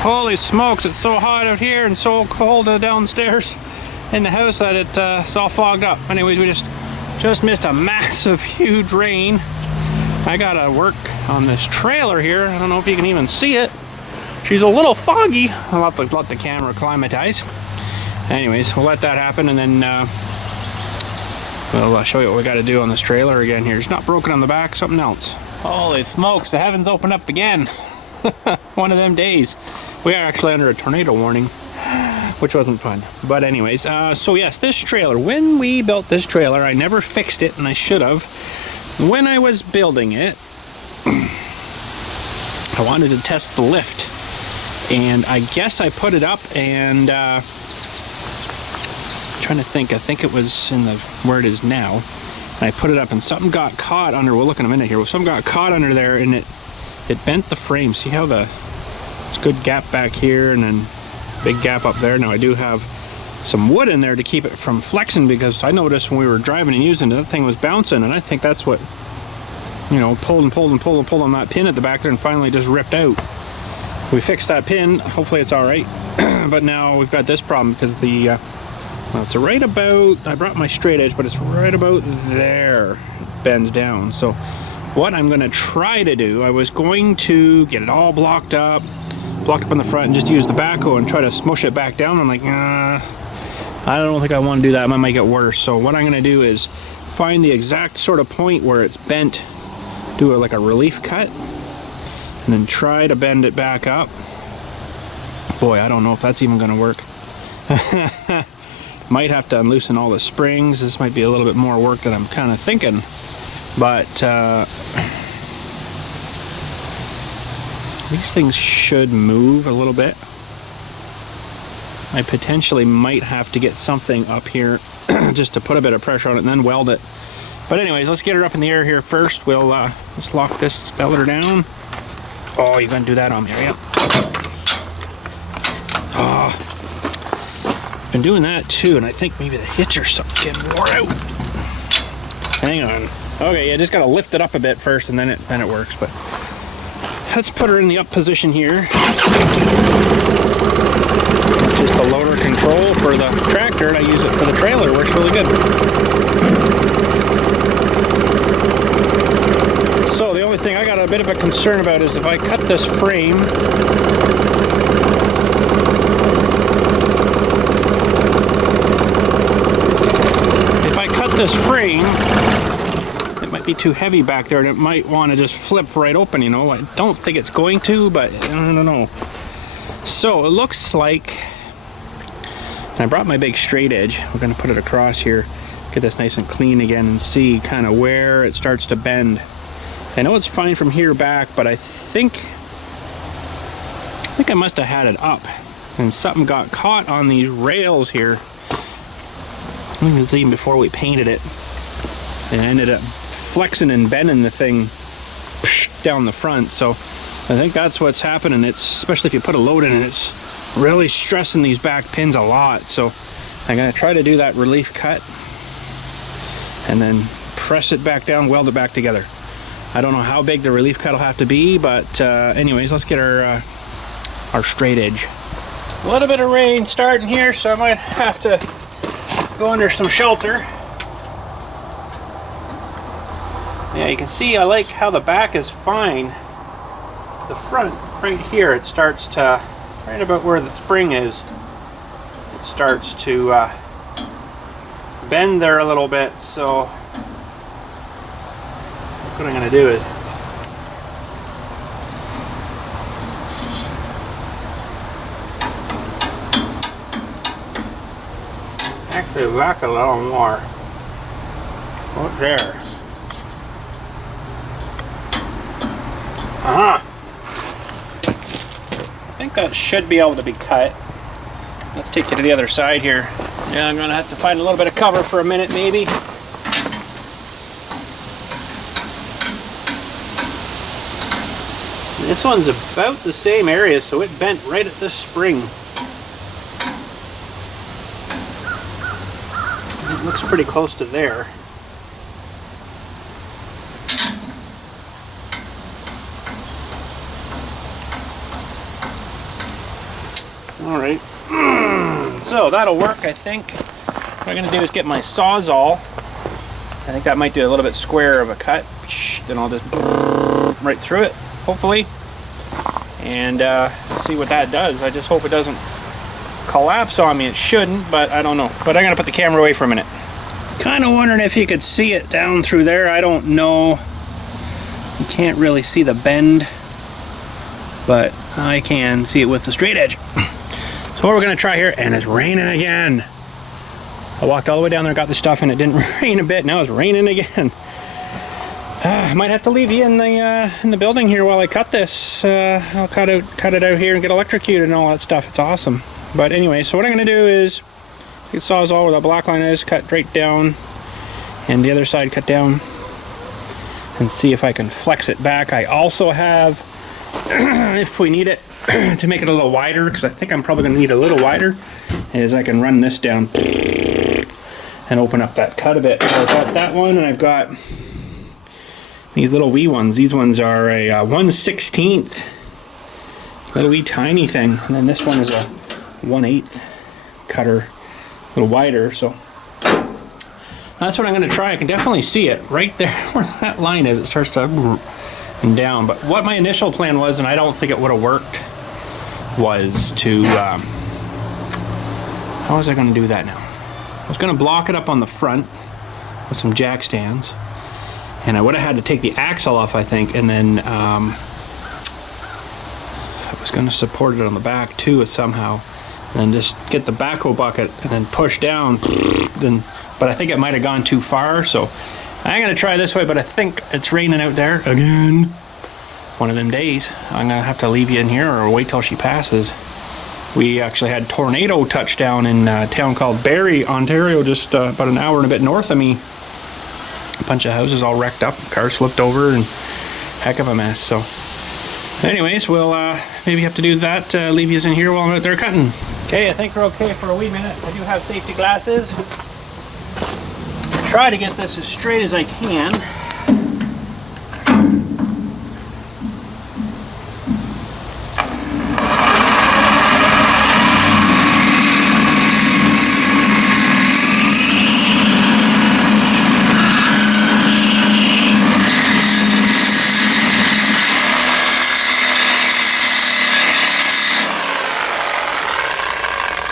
Holy smokes, it's so hot out here and so cold downstairs in the house that it's all fogged up. Anyways, we just missed a massive, huge rain. I gotta work on this trailer here. I don't know if you can even see it. She's a little foggy. I'll have to let the camera acclimatize. Anyways, we'll let that happen, and then we'll show you what we got to do on this trailer again here. It's not broken on the back, something else. Holy smokes, the heavens opened up again. One of them days. We are actually under a tornado warning, which wasn't fun. But anyways, so yes, this trailer, when we built this trailer, I never fixed it, and I should have. When I was building it, I wanted to test the lift. And I guess I put it up, and I'm trying to think, I think it was in the where it is now. And I put it up and something got caught under, we'll look in a minute here, something got caught under there and it bent the frame. See how it's a good gap back here and then big gap up there. Now I do have some wood in there to keep it from flexing, because I noticed when we were driving and using it, that thing was bouncing, and I think that's what, you know, pulled on that pin at the back there and finally just ripped out. We fixed that pin, hopefully it's all right. But now we've got this problem because well, it's right about, I brought my straight edge, but it's right about there, it bends down. So what I'm gonna try to do, I was going to get it all blocked up in the front and just use the backhoe and try to smush it back down. I'm like, I don't think I want to do that, it might make it worse. So what I'm gonna do is find the exact sort of point where it's bent, do like a relief cut, and then try to bend it back up. Boy, I don't know if that's even gonna work. Might have to unloosen all the springs. This might be a little bit more work than I'm kind of thinking, but these things should move a little bit. I potentially might have to get something up here just to put a bit of pressure on it and then weld it. But anyways, let's get her up in the air here first. We'll let's lock this speller down. Oh, you're gonna do that on me, are you? Oh, been doing that too, and I think maybe the hitch or something getting wore out. Hang on. Okay, yeah, just gotta lift it up a bit first, and then it works. But let's put her in the up position here. Just the loader control for the tractor, and I use it for the trailer. It works really good. So the only thing I got a bit of a concern about is if I cut this frame, it might be too heavy back there and it might want to just flip right open, you know. I don't think it's going to, but I don't know. So it looks like, and I brought my big straight edge, we're going to put it across here, get this nice and clean again and see kind of where it starts to bend. I know it's fine from here back, but I think I must have had it up and something got caught on these rails here. I think it's even before we painted it. It ended up flexing and bending the thing down the front. So I think that's what's happening. It's, especially if you put a load in it, it's really stressing these back pins a lot. So I'm gonna try to do that relief cut and then press it back down, weld it back together. I don't know how big the relief cut will have to be, but anyways, let's get our straight edge. A little bit of rain starting here, so I might have to go under some shelter. Yeah, you can see I like how the back is fine. The front, right here, it starts to, right about where the spring is, it starts to bend there a little bit. So what I'm going to do is actually back a little more. Oh, there. I think that should be able to be cut. Let's take you to the other side here. Yeah, I'm gonna have to find a little bit of cover for a minute maybe. This one's about the same area, so it bent right at this spring. It looks pretty close to there. All right. So that'll work, I think. What I'm gonna do is get my Sawzall. I think that might do a little bit square of a cut. Then I'll just right through it, hopefully, and see what that does. I just hope it doesn't collapse on me. It shouldn't, but I don't know. But I'm gonna put the camera away for a minute. Kind of wondering if you could see it down through there. I don't know. You can't really see the bend, but I can see it with the straight edge. So what we're gonna try here, and it's raining again. I walked all the way down there, got the stuff, and it didn't rain a bit. Now it's raining again. I might have to leave you in the building here while I cut this. I'll cut it out here and get electrocuted and all that stuff. It's awesome. But anyway, so what I'm gonna do is get Sawzall where the black line is, cut right down, and the other side cut down, and see if I can flex it back. I also have, if we need it, to make it a little wider, because I think I'm probably going to need a little wider, is I can run this down and open up that cut a bit. So I've got that one, and I've got these little wee ones. These ones are a 1/16 little wee tiny thing, and then this one is a 1/8 cutter, a little wider. So that's what I'm going to try. I can definitely see it right there where that line is. It starts to and down. But what my initial plan was, and I don't think it would have worked, was to how was I going to do that now? I was going to block it up on the front with some jack stands, and I would have had to take the axle off, I think, and then I was going to support it on the back too somehow, and then just get the backhoe bucket and then push down. But I think it might have gone too far, so I'm going to try this way. But I think it's raining out there again. One of them days. I'm going to have to leave you in here or wait till she passes. We actually had tornado touchdown in a town called Barrie, Ontario, just about an hour and a bit north of me. A bunch of houses all wrecked up, cars flipped over, and heck of a mess. So anyways, we'll maybe have to do that, leave you in here while I'm out there cutting. Okay, I think we're okay for a wee minute. I do have safety glasses. Try to get this as straight as I can.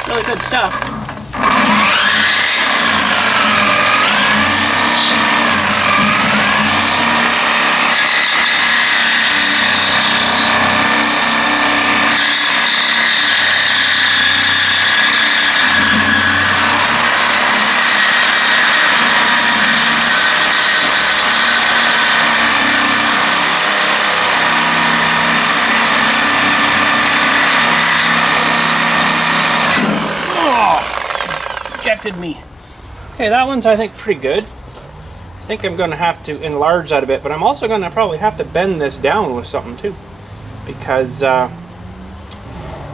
Really good stuff. Me. Okay, that one's I think pretty good. I think I'm going to have to enlarge that a bit, but I'm also going to probably have to bend this down with something too, because I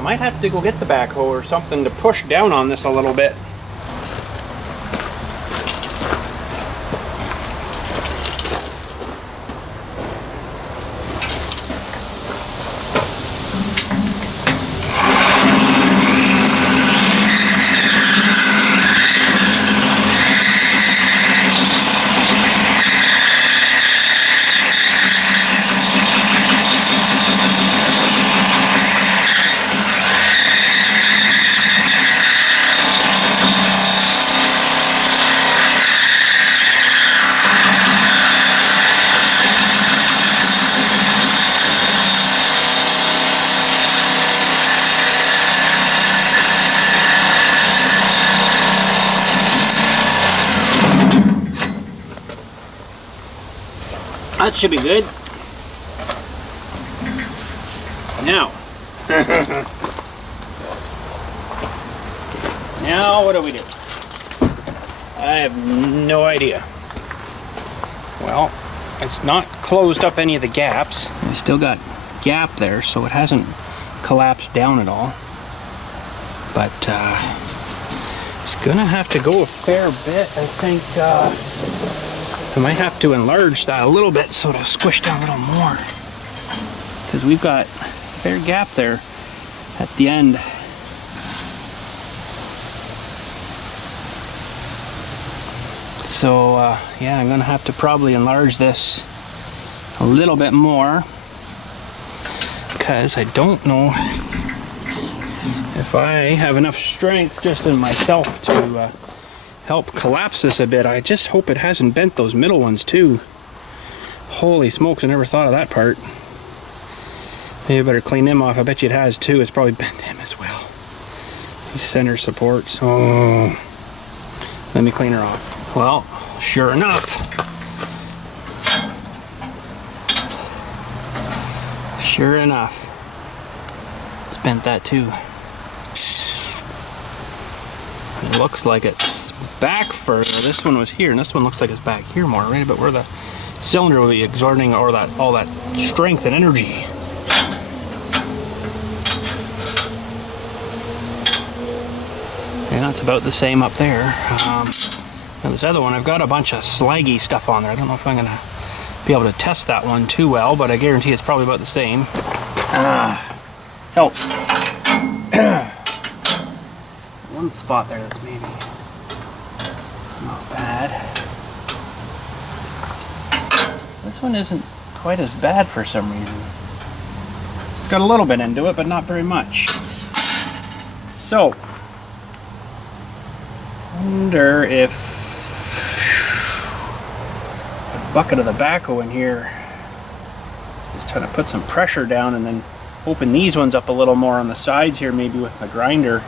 might have to go get the backhoe or something to push down on this a little bit. That should be good. Now, now what do we do? I have no idea. Well, it's not closed up any of the gaps. I still got gap there, so it hasn't collapsed down at all. But it's gonna have to go a fair bit. I think I might have to enlarge that a little bit so it'll squish down a little more, because we've got a fair gap there at the end. So yeah, I'm gonna have to probably enlarge this a little bit more, because I don't know if I have enough strength just in myself to help collapse this a bit. I just hope it hasn't bent those middle ones too. Holy smokes, I never thought of that part. Maybe I better clean them off. I bet you it has too. It's probably bent them as well. These center supports. Oh, let me clean her off. Well, sure enough. Sure enough. It's bent that too. It looks like it's back further. This one was here, and this one looks like it's back here more, right about where the cylinder will be exerting all that strength and energy. And that's about the same up there. And this other one, I've got a bunch of slaggy stuff on there. I don't know if I'm gonna be able to test that one too well, but I guarantee it's probably about the same. So one spot there that's maybe not bad. This one isn't quite as bad for some reason. It's got a little bit into it, but not very much. So, wonder if the bucket of the backhoe in here is trying to put some pressure down and then open these ones up a little more on the sides here, maybe with the grinder,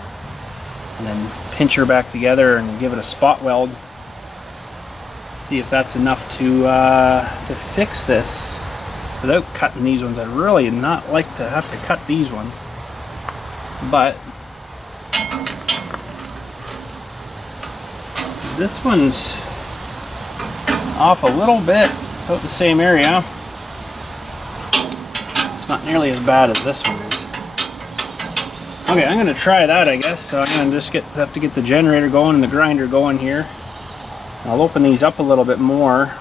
and then pinch her back together and give it a spot weld. See if that's enough to fix this without cutting these ones. I'd really not like to have to cut these ones, but this one's off a little bit, about the same area. It's not nearly as bad as this one is. Okay, I'm gonna try that, I guess. So I'm gonna just have to get the generator going and the grinder going here. I'll open these up a little bit more,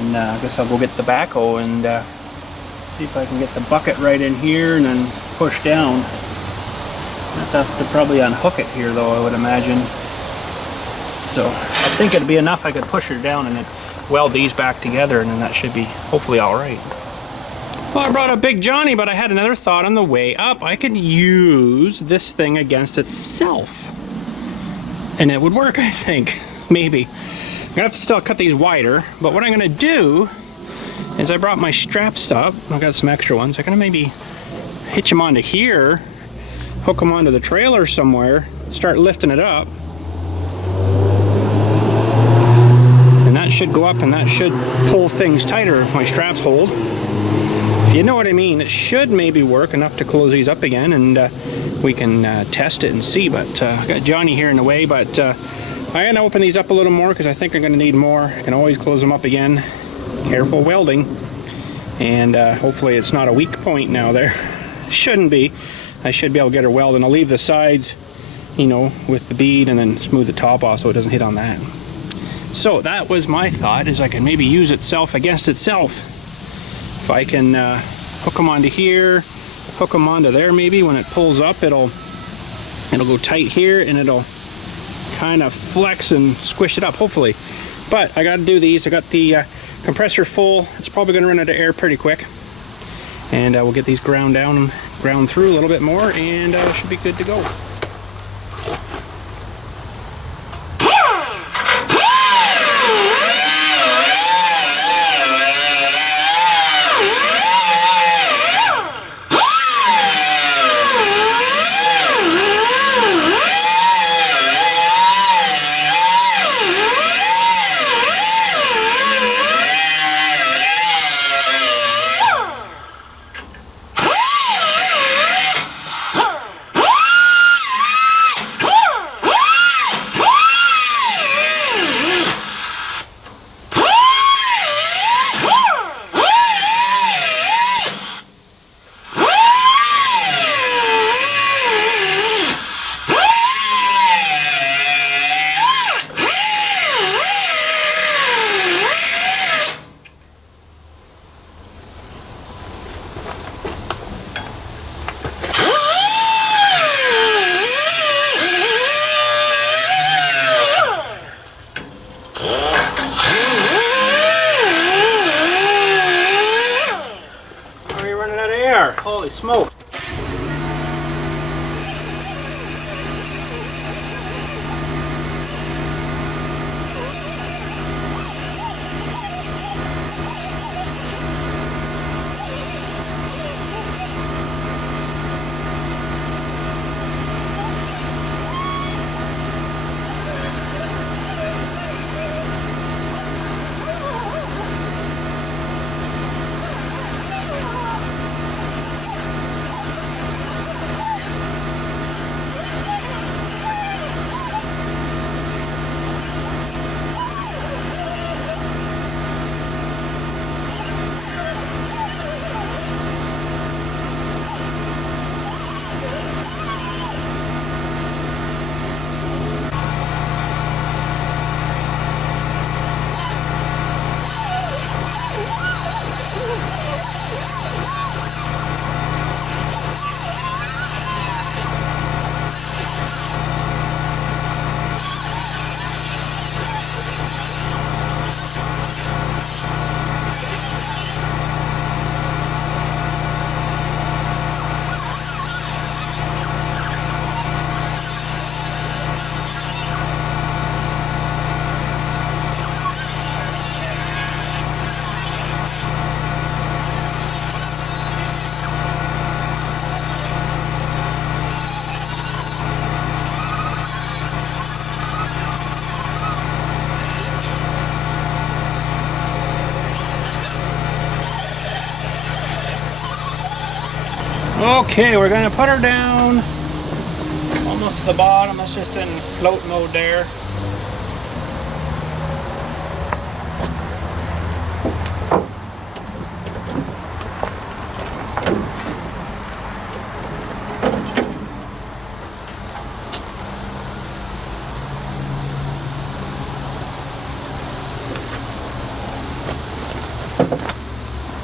and I guess I'll go get the backhoe and see if I can get the bucket right in here and then push down. I'll have to probably unhook it here though, I would imagine. So I think it'd be enough I could push her down and then weld these back together, and then that should be hopefully alright. Well, I brought up Big Johnny, but I had another thought on the way up. I could use this thing against itself, and it would work, I think. Maybe. I'm gonna have to still cut these wider, but what I'm gonna do is I brought my straps up. I've got some extra ones. I'm gonna maybe hitch them onto here, hook them onto the trailer somewhere, start lifting it up, and that should go up and that should pull things tighter if my straps hold. If you know what I mean, it should maybe work enough to close these up again, and we can test it and see. But I've got Johnny here in the way, but I'm gonna open these up a little more because I think I'm gonna need more. I can always close them up again. Careful welding, and hopefully it's not a weak point now there. Shouldn't be. I should be able to get her welded, and I'll leave the sides, you know, with the bead, and then smooth the top off so it doesn't hit on that. So that was my thought, is I can maybe use itself against itself. If I can hook them onto here, hook them onto there, maybe when it pulls up, it'll go tight here, and it'll kind of flex and squish it up, hopefully. But I got to do these. I got the compressor full. It's probably going to run out of air pretty quick, and we'll get these ground down and ground through a little bit more, and should be good to go. Holy smoke. Okay, we're gonna put her down almost to the bottom. It's just in float mode there.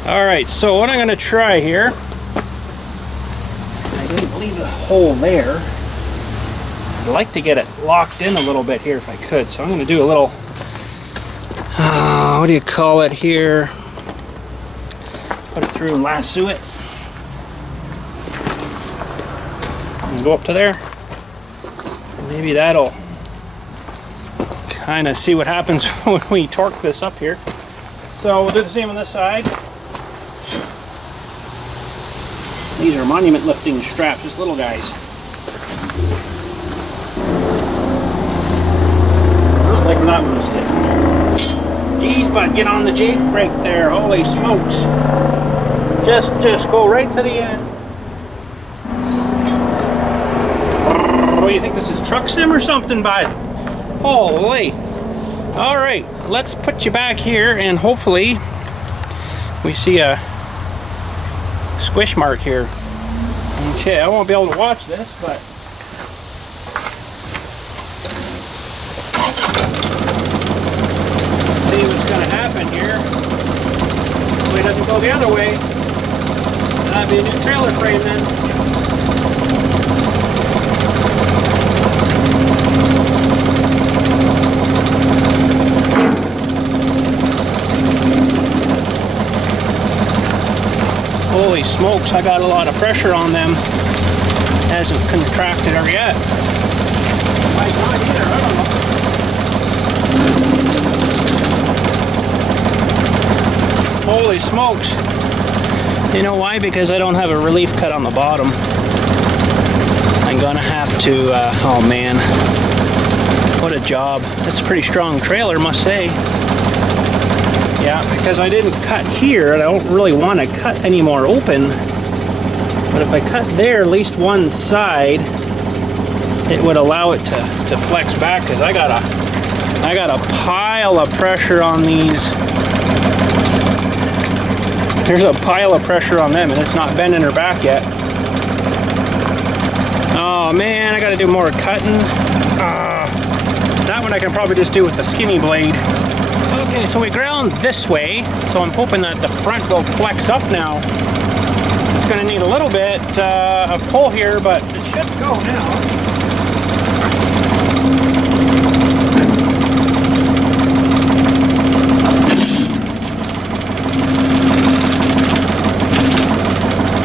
All right, so what I'm gonna try here, leave a hole there. I'd like to get it locked in a little bit here if I could, so I'm going to do a little what do you call it here, put it through and lasso it and go up to there. Maybe that'll kind of see what happens when we torque this up here. So we'll do the same on this side. These are monument lifting straps, just little guys. Looks like we're not going to stick. Jeez, but get on the jig brake there. Holy smokes. Just go right to the end. What do you think, this is truck sim or something, bud? Holy. Alright, let's put you back here and hopefully we see a squish mark here. Okay, I won't be able to watch this, but see what's going to happen here. Hopefully it doesn't go the other way. That'd be a new trailer frame then. Holy smokes, I got a lot of pressure on them. Hasn't contracted her yet. Might not either, I don't know. Holy smokes. You know why? Because I don't have a relief cut on the bottom. I'm gonna have to, oh man. What a job. That's a pretty strong trailer, must say. Yeah, because I didn't cut here, and I don't really want to cut any more open. But if I cut there, at least one side, it would allow it to flex back. Because I got a pile of pressure on these. There's a pile of pressure on them, and it's not bending her back yet. Oh man, I got to do more cutting. That one I can probably just do with the skinny blade. Okay, so we ground this way, so I'm hoping that the front will flex up now. It's going to need a little bit of pull here, but it should go now.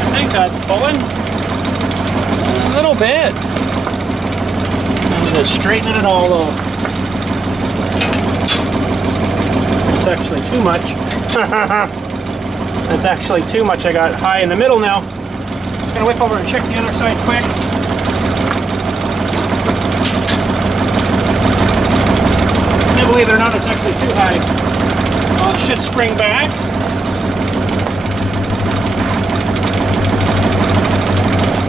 I think that's pulling. A little bit. And it's straightening it all though. It's actually too much. That's actually too much. I got high in the middle now. Just gonna whip over and check the other side quick. And believe it or not, it's actually too high. Well, it should spring back.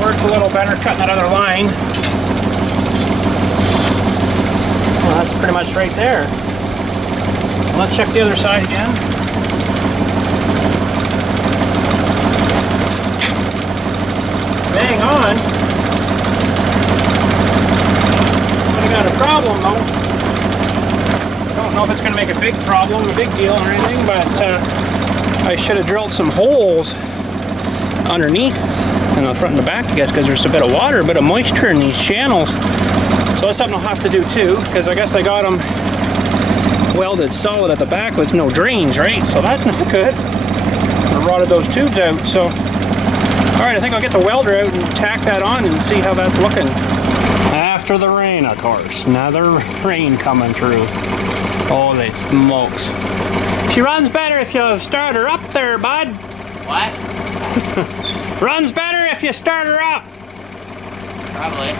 Worked a little better cutting that other line. Well, that's pretty much right there. Let's check the other side again. Bang on. But I got a problem though. I don't know if it's going to make a big problem, a big deal or anything, but I should have drilled some holes underneath in the front and the back, I guess, because there's a bit of water, a bit of moisture in these channels. So that's something I'll have to do too, because I guess I got them welded solid at the back with no drains, right? So that's not good. I rotted those tubes out, so alright, I think I'll get the welder out and tack that on and see how that's looking. After the rain, of course. Another rain coming through. Holy smokes. She runs better if you start her up there, bud. What? Runs better if you start her up. Probably.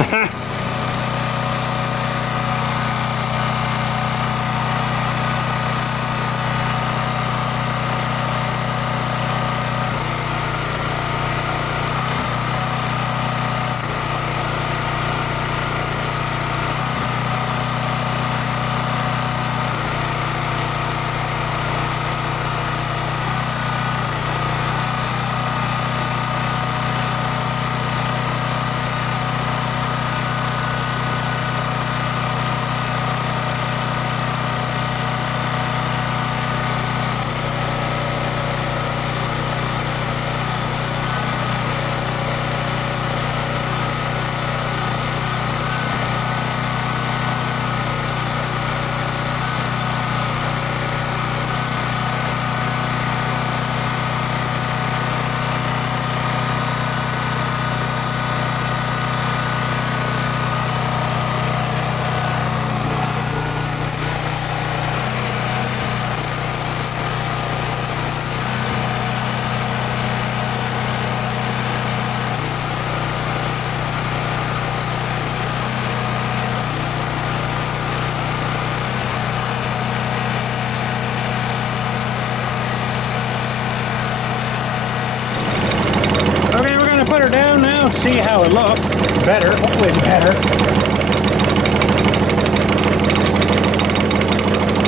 Put her down now, see how it looks. It's better, hopefully it's better.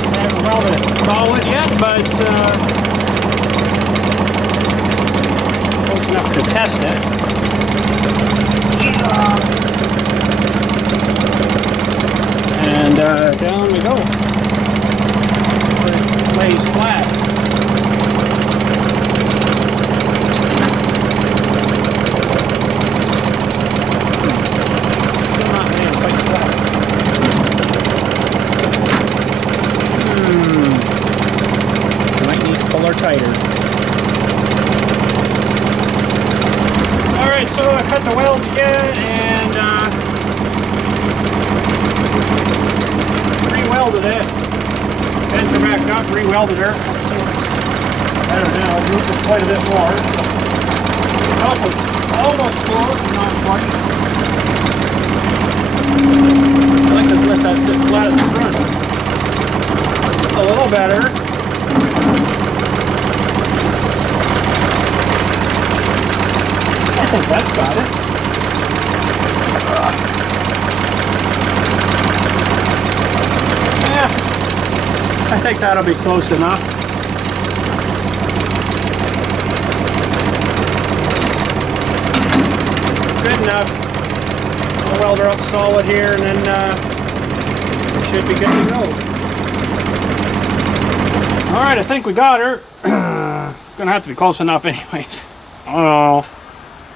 I haven't welded it solid yet, but close enough to test it. And down we go. It lays flat. Tighter. Alright, so I cut the welds again and re-welded it. Bent her back up, re-welded her. Let's see what's better now. I've moved it quite a bit more. Almost close, but not quite. I like to let that sit flat at the front. It's a little better. I think that's got it. Yeah, I think that'll be close enough. Good enough. I'll weld her up solid here and then we should be good to go. Alright, I think we got her. It's gonna have to be close enough anyways. Oh.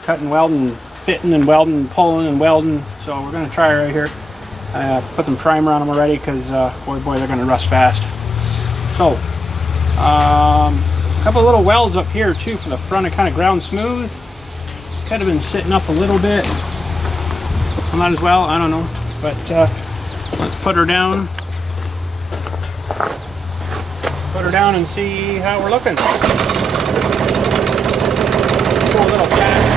Cutting, welding, fitting and welding, and pulling and welding. So we're going to try right here. I put some primer on them already because boy they're going to rust fast. So a couple of little welds up here too for the front, I kind of ground smooth. could have been sitting up a little bit. Well, not as well, I don't know. But let's put her down. Put her down and see how we're looking. Go a little fast.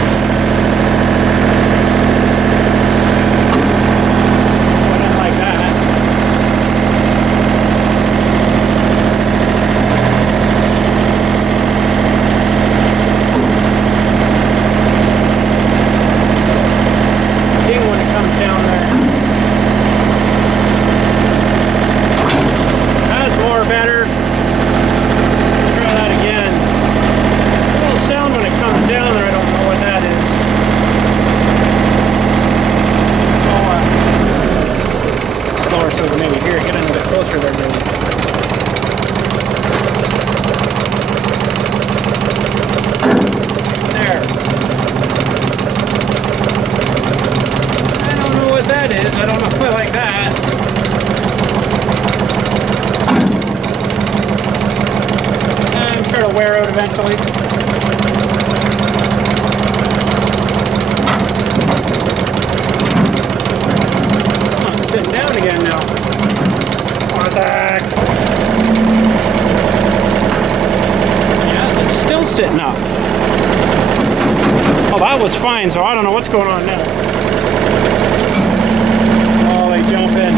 Put it like that. Ding when it comes down there. That's more better. Down there, I don't know what that is. Slower so we can maybe hear it. Get in a bit closer there, maybe. There. I don't know what that is. I don't know if I like that. I'm sure it'll wear out eventually. Sitting down again now. What the heck? Yeah, it's still sitting up. Oh, that was fine, so I don't know what's going on now. Oh, they jump in.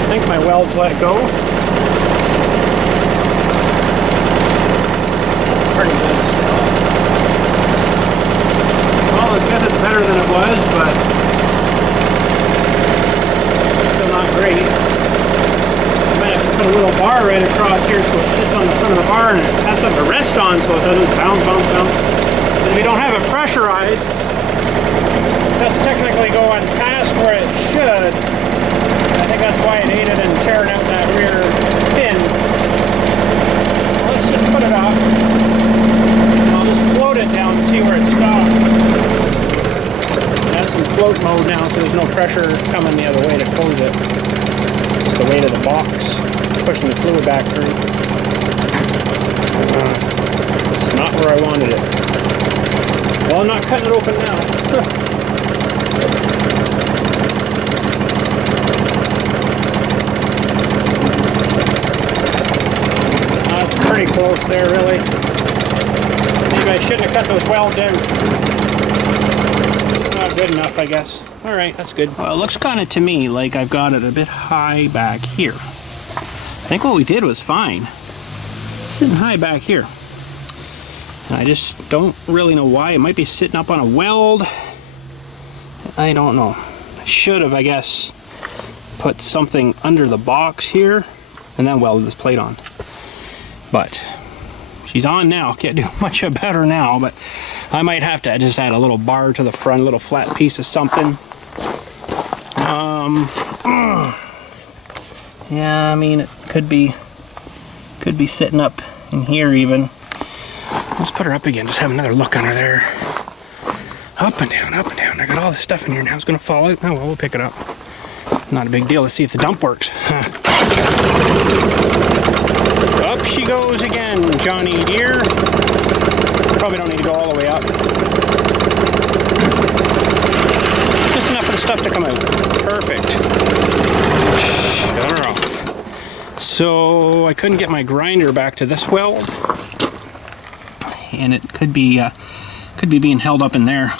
I think my weld's let go. Pretty good still. Well, I guess it's better than it was, but still not great. I might have to put a little bar right across here so it sits on the front of the bar and it has something to rest on so it doesn't bounce. Because if you don't have it pressurized, that's technically going past where it should. I think that's why it aided in tearing out that rear pin. Let's just put it up. Float it down and see where it stops. It has some float mode now, so there's no pressure coming the other way to close it. It's the weight of the box pushing the fluid back through. It's not where I wanted it. Well, I'm not cutting it open now. That's pretty close there, really. I shouldn't have cut those welds in. Not good enough, I guess. Alright, that's good. Well, it looks kind of to me like I've got it a bit high back here. I think what we did was fine. Sitting high back here. And I just don't really know why. It might be sitting up on a weld. I don't know. I should have, I guess, put something under the box here and then welded this plate on. But she's on now. Can't do much better now, but I might have to just add a little bar to the front, a little flat piece of something. Yeah, I mean, it could be sitting up in here even. Let's put her up again. Just have another look under there. Up and down, up and down. I got all this stuff in here now. It's gonna fall out. Oh well, we'll pick it up. Not a big deal. Let's see if the dump works. Up she goes again, Johnny dear. Probably don't need to go all the way up. Just enough of the stuff to come out. Perfect. Shut her off. So I couldn't get my grinder back to this weld, and it could be being held up in there.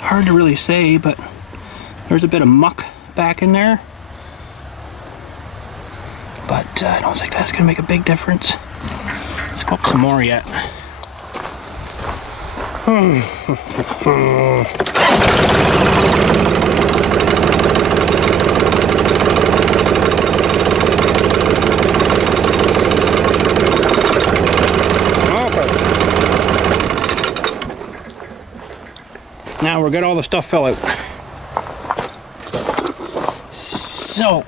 Hard to really say, but there's a bit of muck back in there. But I don't think that's going to make a big difference. Let's go up some more yet. Now we're good, all the stuff fell out. So,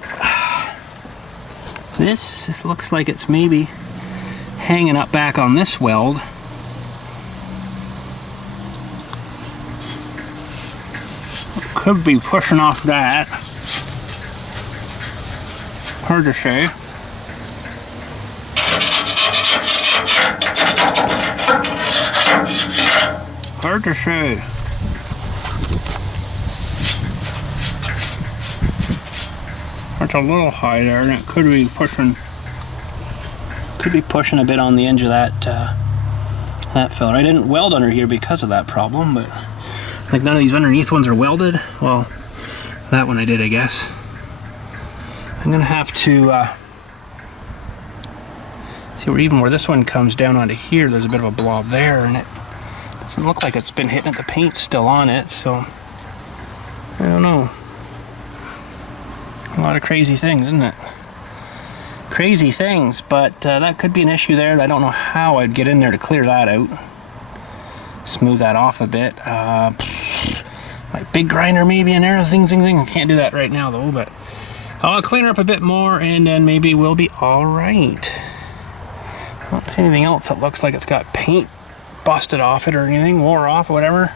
this looks like it's maybe hanging up back on this weld. Could be pushing off that. Hard to say. Hard to say. It's a little high there, and it could be pushing. Could be pushing a bit on the edge of that that filler. I didn't weld under here because of that problem, but like none of these underneath ones are welded. Well, that one I did, I guess. I'm gonna have to see where this one comes down onto here. There's a bit of a blob there, and it doesn't look like it's been hitting it. The paint's still on it, so I don't know. A lot of crazy things, isn't it? Crazy things, but that could be an issue there. I don't know how I'd get in there to clear that out. Smooth that off a bit. My big grinder maybe in there. Zing, zing, zing. I can't do that right now though, but I'll clean her up a bit more and then maybe we'll be all right. I don't see anything else that looks like it's got paint busted off it or anything, wore off or whatever.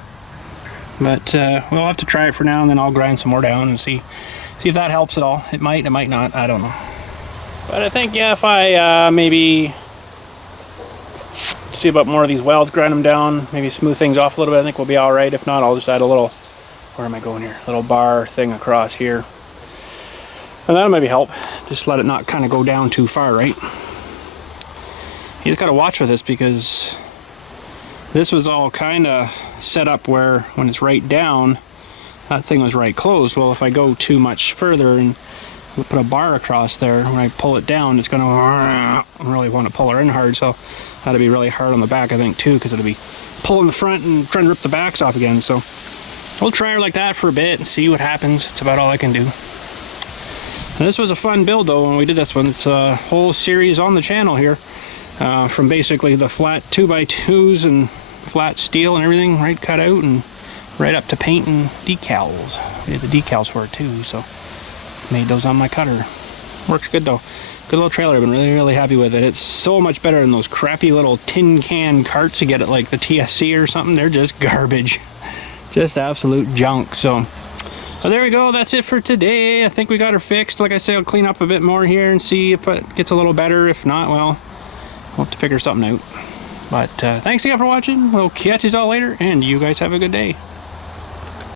But we'll have to try it for now, and then I'll grind some more down and see if that helps at all. It might not, I don't know. But I think, yeah, if I maybe see about more of these welds, grind them down, maybe smooth things off a little bit, I think we'll be all right. If not, I'll just add a little, where am I going here? Little bar thing across here. And that'll maybe help. Just let it not kind of go down too far, right? You just got to watch with this, because this was all kind of set up where when it's right down, that thing was right closed. Well, if I go too much further and put a bar across there, when I pull it down, it's going to, I really want to pull her in hard, so that'll be really hard on the back, I think, too, because it'll be pulling the front and trying to rip the backs off again. So we'll try her like that for a bit and see what happens. It's about all I can do. And this was a fun build, though, when we did this one. It's a whole series on the channel here, from basically the flat 2x2s and flat steel and everything, right, cut out, and right up to paint and decals. We did the decals for it too, so made those on my cutter. Works good though. Good little trailer. I've been really happy with it. It's so much better than those crappy little tin can carts you get at like the TSC or something. They're just garbage. Just absolute junk. So there we go. That's it for today. I think we got her fixed. Like I say, I'll clean up a bit more here and see if it gets a little better. If not, well, we'll have to figure something out. But thanks again for watching. We'll catch you all later, and you guys have a good day.